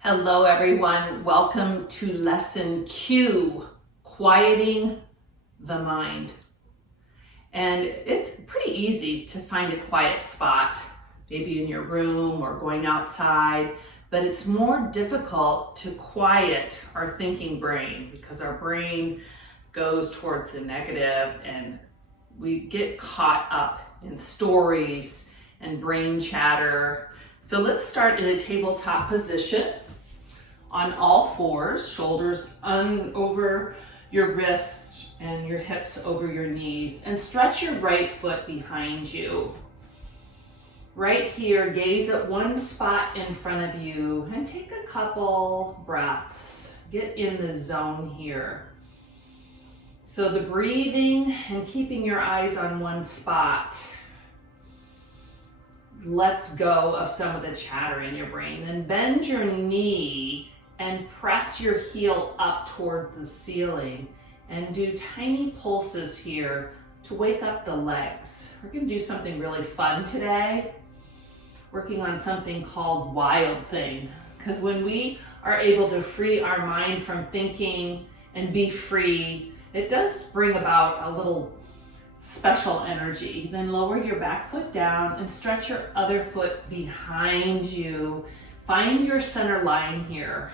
Hello everyone, welcome to lesson Q, quieting the mind. And it's pretty easy to find a quiet spot, maybe in your room or going outside, but it's more difficult to quiet our thinking brain because our brain goes towards the negative and we get caught up in stories and brain chatter. So let's start in a tabletop position. On all fours, shoulders over your wrists and your hips over your knees, and stretch your right foot behind you. Right here, gaze at one spot in front of you and take a couple breaths. Get in the zone here. So the breathing and keeping your eyes on one spot lets go of some of the chatter in your brain. Then bend your knee and press your heel up toward the ceiling and do tiny pulses here to wake up the legs. We're going to do something really fun today, working on something called Wild Thing, because when we are able to free our mind from thinking and be free, it does bring about a little special energy. Then lower your back foot down and stretch your other foot behind you. Find your center line here.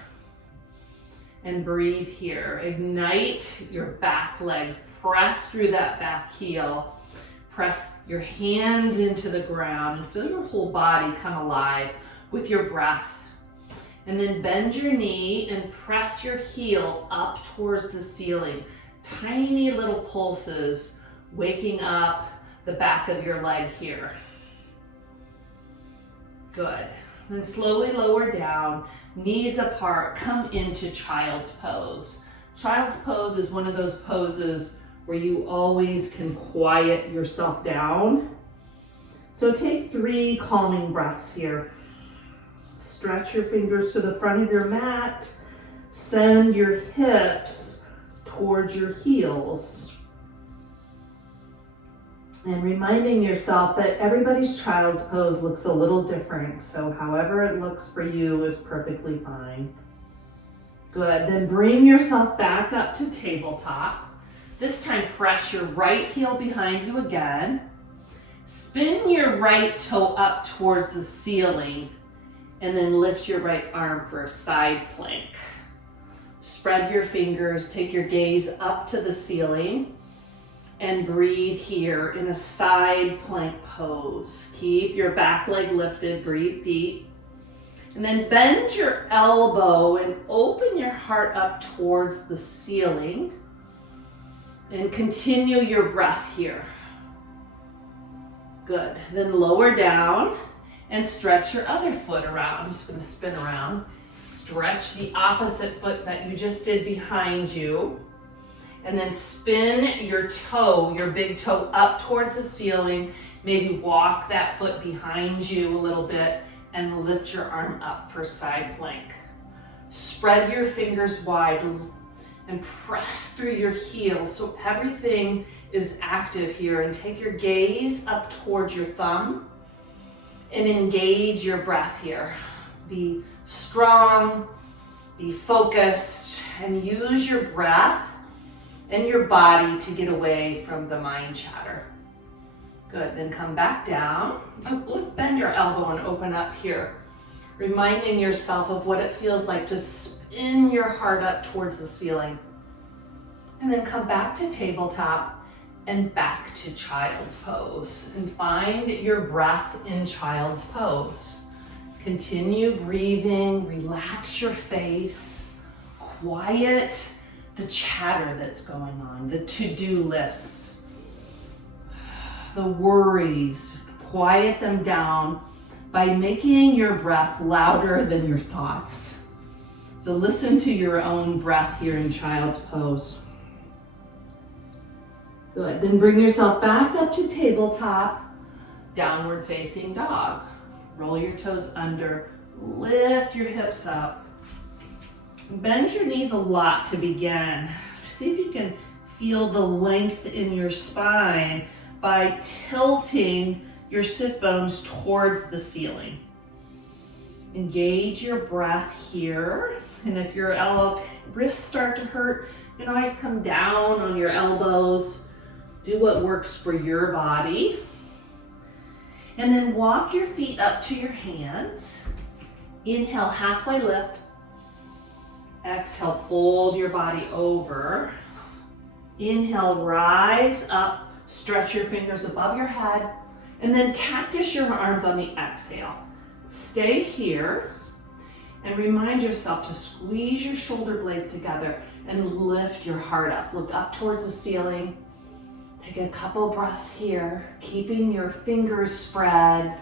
And breathe here. Ignite your back leg. Press through that back heel. Press your hands into the ground and feel your whole body come alive with your breath. And then bend your knee and press your heel up towards the ceiling. Tiny little pulses, waking up the back of your leg here. Good. Then slowly lower down, knees apart, come into child's pose. Child's pose is one of those poses where you always can quiet yourself down. So take 3 calming breaths here. Stretch your fingers to the front of your mat. Send your hips towards your heels. And reminding yourself that everybody's child's pose looks a little different, so however it looks for you is perfectly fine. Good, then bring yourself back up to tabletop. This time press your right heel behind you again. Spin your right toe up towards the ceiling and then lift your right arm for a side plank. Spread your fingers, take your gaze up to the ceiling. And breathe here in a side plank pose. Keep your back leg lifted, breathe deep. And then bend your elbow and open your heart up towards the ceiling. And continue your breath here. Good. Then lower down and stretch your other foot around. I'm just going to spin around. Stretch the opposite foot that you just did behind you. And then spin your toe, your big toe up towards the ceiling. Maybe walk that foot behind you a little bit and lift your arm up for side plank. Spread your fingers wide and press through your heels so everything is active here. And take your gaze up towards your thumb and engage your breath here. Be strong, be focused, and use your breath and your body to get away from the mind chatter. Good, then come back down. Let's bend your elbow and open up here. Reminding yourself of what it feels like to spin your heart up towards the ceiling. And then come back to tabletop and back to child's pose. And find your breath in child's pose. Continue breathing, relax your face, quiet the chatter that's going on, the to-do lists, the worries. Quiet them down by making your breath louder than your thoughts. So listen to your own breath here in child's pose. Good, then bring yourself back up to tabletop, downward facing dog. Roll your toes under, lift your hips up. Bend your knees a lot to begin. See if you can feel the length in your spine by tilting your sit bones towards the ceiling. Engage your breath here. And if your wrists start to hurt, you can always come down on your elbows. Do what works for your body. And then walk your feet up to your hands. Inhale, halfway lift. Exhale, fold your body over. Inhale, rise up. Stretch your fingers above your head. And then cactus your arms on the exhale. Stay here and remind yourself to squeeze your shoulder blades together and lift your heart up. Look up towards the ceiling. Take a couple breaths here, keeping your fingers spread.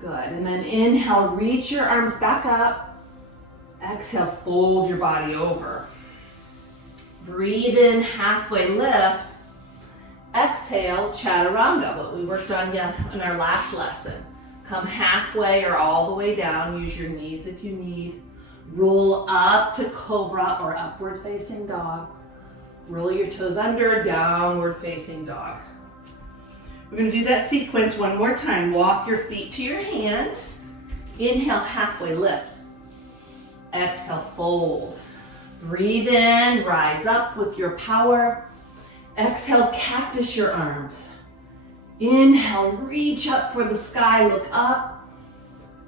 Good, and then inhale, reach your arms back up. Exhale, fold your body over. Breathe in, halfway lift. Exhale, chaturanga, what we worked on in our last lesson. Come halfway or all the way down. Use your knees if you need. Roll up to cobra or upward facing dog. Roll your toes under, downward facing dog. We're going to do that sequence one more time. Walk your feet to your hands. Inhale, halfway lift. Exhale, fold. Breathe in, rise up with your power. Exhale, cactus your arms. Inhale, reach up for the sky, look up.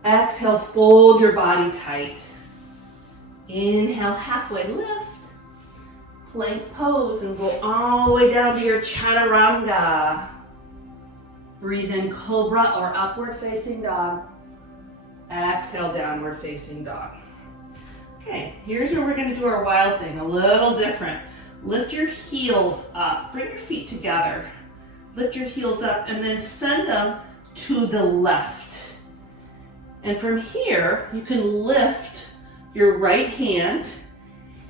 Exhale, fold your body tight. Inhale, halfway lift. Plank pose and go all the way down to your chaturanga. Breathe in, cobra or upward facing dog. Exhale, downward facing dog. Okay, here's where we're gonna do our wild thing, a little different. Lift your heels up, bring your feet together. Lift your heels up and then send them to the left. And from here, you can lift your right hand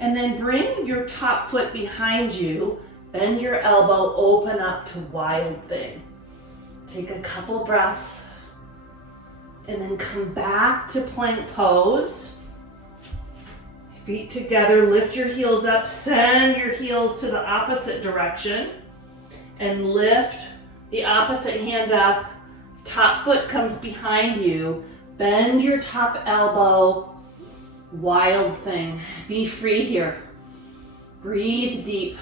and then bring your top foot behind you, bend your elbow, open up to wild thing. Take a couple breaths and then come back to plank pose. Feet together, lift your heels up, send your heels to the opposite direction and lift the opposite hand up. Top foot comes behind you. Bend your top elbow. Wild thing. Be free here. Breathe deep.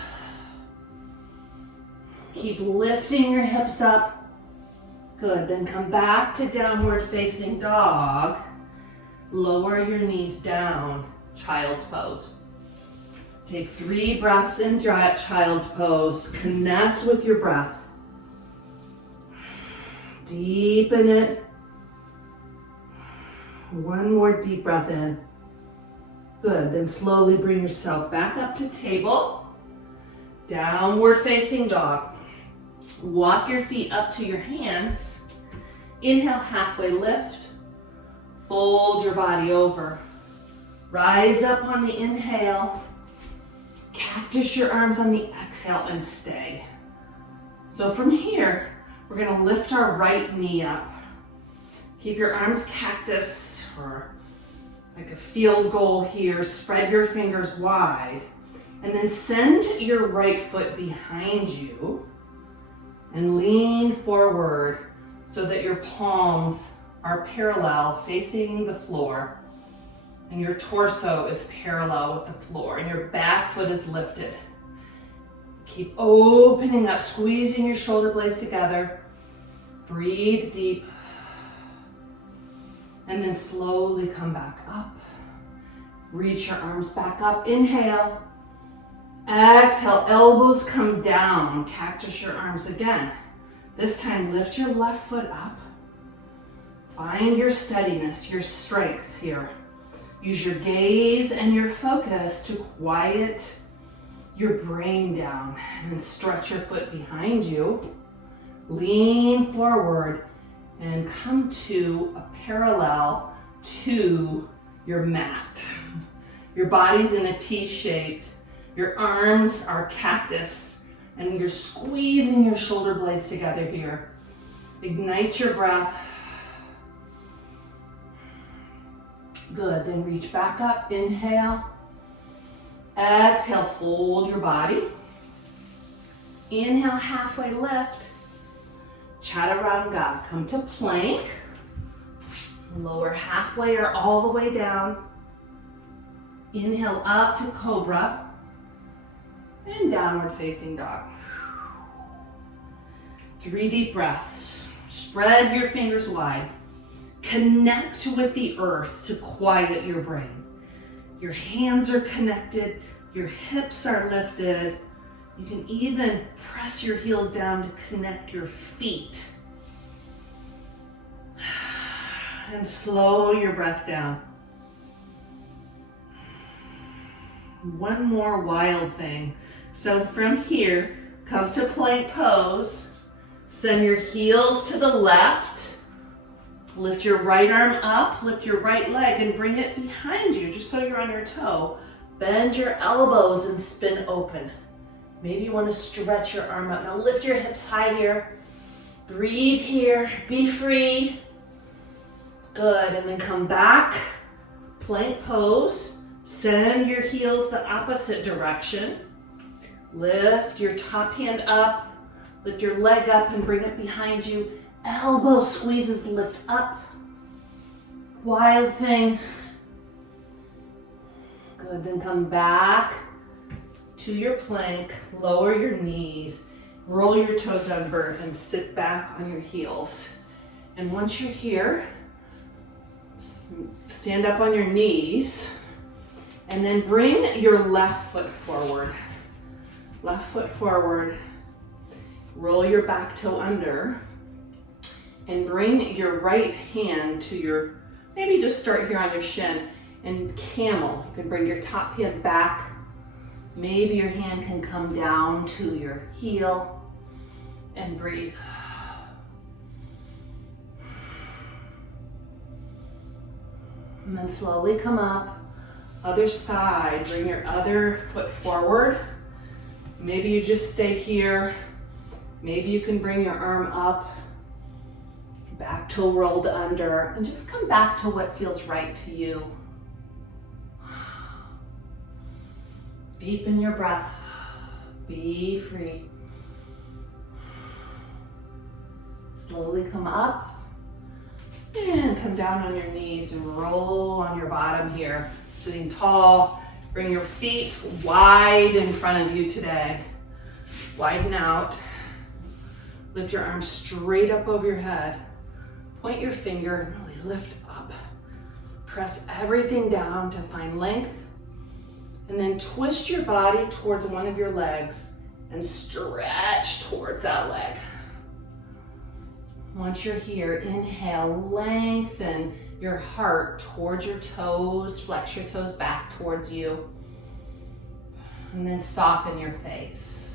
Keep lifting your hips up. Good. Then come back to downward facing dog. Lower your knees down. Child's pose. Take 3 breaths in child's pose. Connect with your breath. Deepen it. One more deep breath in. Good, then slowly bring yourself back up to table. Downward facing dog. Walk your feet up to your hands. Inhale, halfway lift. Fold your body over. Rise up on the inhale. Cactus your arms on the exhale and stay. So from here, we're gonna lift our right knee up. Keep your arms cactus or like a field goal here. Spread your fingers wide and then send your right foot behind you and lean forward so that your palms are parallel facing the floor and your torso is parallel with the floor and your back foot is lifted. Keep opening up, squeezing your shoulder blades together. Breathe deep. And then slowly come back up. Reach your arms back up. Inhale. Exhale, elbows come down. Cactus your arms again. This time, lift your left foot up. Find your steadiness, your strength here. Use your gaze and your focus to quiet your brain down. And then stretch your foot behind you. Lean forward and come to a parallel to your mat. Your body's in a T-shaped. Your arms are cactus and you're squeezing your shoulder blades together here. Ignite your breath. Good, then reach back up, inhale. Exhale, fold your body. Inhale, halfway lift. Chaturanga, come to plank. Lower halfway or all the way down. Inhale up to cobra and downward facing dog. 3 deep breaths. Spread your fingers wide. Connect with the earth to quiet your brain. Your hands are connected. Your hips are lifted. You can even press your heels down to connect your feet. And slow your breath down. One more wild thing. So from here, come to plank pose. Send your heels to the left. Lift your right arm up, lift your right leg and bring it behind you just so you're on your toe. Bend your elbows and spin open. Maybe you want to stretch your arm up. Now lift your hips high here. Breathe here, be free. Good, and then come back, plank pose. Send your heels the opposite direction. Lift your top hand up, lift your leg up and bring it behind you. Elbow squeezes, lift up. Wild thing. Good, then come back to your plank, lower your knees, roll your toes under and sit back on your heels. And once you're here, stand up on your knees and then bring your left foot forward. Left foot forward. Roll your back toe under and bring your right hand to your, maybe just start here on your shin and camel. You can bring your top hand back. Maybe your hand can come down to your heel and breathe. And then slowly come up. Other side, bring your other foot forward. Maybe you just stay here. Maybe you can bring your arm up, back toe rolled under, and just come back to what feels right to you. Deepen your breath. Be free. Slowly come up. And come down on your knees and roll on your bottom here. Sitting tall, bring your feet wide in front of you today. Widen out. Lift your arms straight up over your head. Point your finger and really lift up. Press everything down to find length. And then twist your body towards one of your legs and stretch towards that leg. Once you're here, inhale, lengthen your heart towards your toes, flex your toes back towards you, and then soften your face.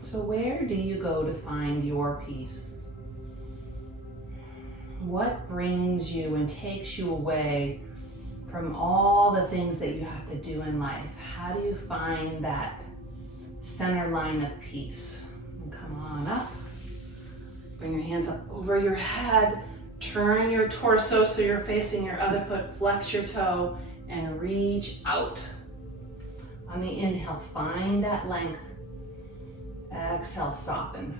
So where do you go to find your peace? What brings you and takes you away from all the things that you have to do in life? How do you find that center line of peace? And come on up. Bring your hands up over your head. Turn your torso so you're facing your other foot. Flex your toe and reach out. On the inhale, find that length. Exhale, soften.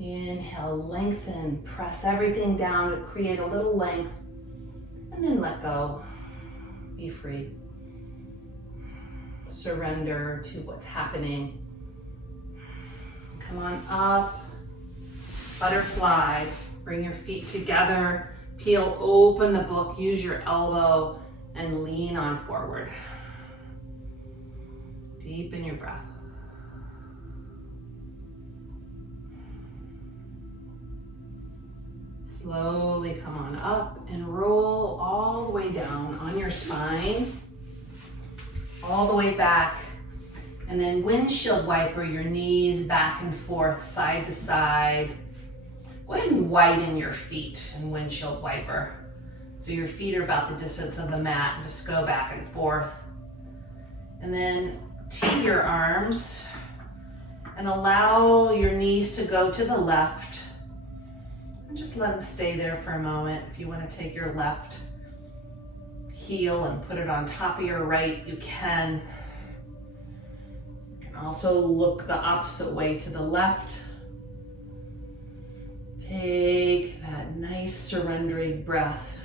Inhale, lengthen. Press everything down to create a little length. And then let go. Be free. Surrender to what's happening. Come on up, butterfly, bring your feet together, peel open the book, use your elbow and lean on forward. Deepen your breath. Slowly come on up and roll all the way down on your spine, all the way back. And then windshield wiper your knees back and forth, side to side. Go ahead and widen your feet and windshield wiper. So your feet are about the distance of the mat. Just go back and forth. And then tee your arms and allow your knees to go to the left. And just let them stay there for a moment. If you want to take your left heel and put it on top of your right, you can. Also look the opposite way to the left. Take that nice surrendering breath.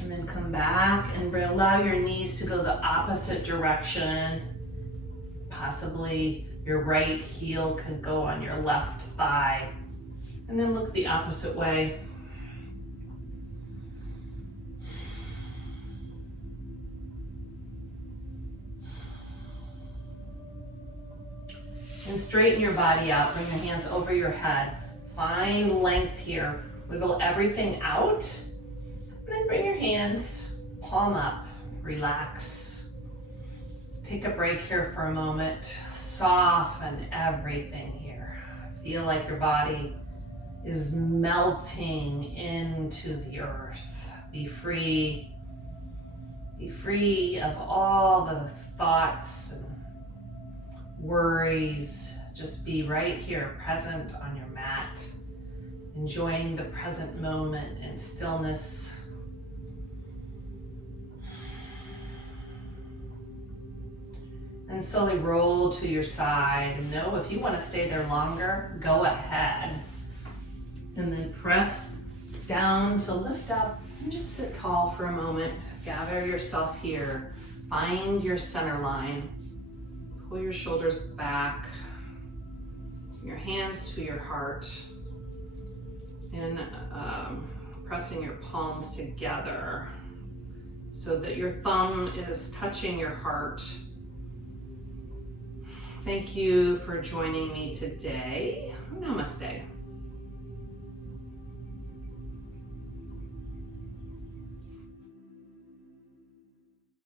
And then come back and allow your knees to go the opposite direction. Possibly your right heel could go on your left thigh. And then look the opposite way. And straighten your body out. Bring your hands over your head. Find length here. Wiggle everything out. And then bring your hands, palm up, relax. Take a break here for a moment. Soften everything here. Feel like your body is melting into the earth. Be free. Be free of all the thoughts and worries. Just be right here, present on your mat, enjoying the present moment and stillness. And slowly roll to your side. No, if you want to stay there longer, go ahead. And then press down to lift up and just sit tall for a moment. Gather yourself here. Find your center line. Pull your shoulders back. Your hands to your heart. And pressing your palms together so that your thumb is touching your heart. Thank you for joining me today. Namaste.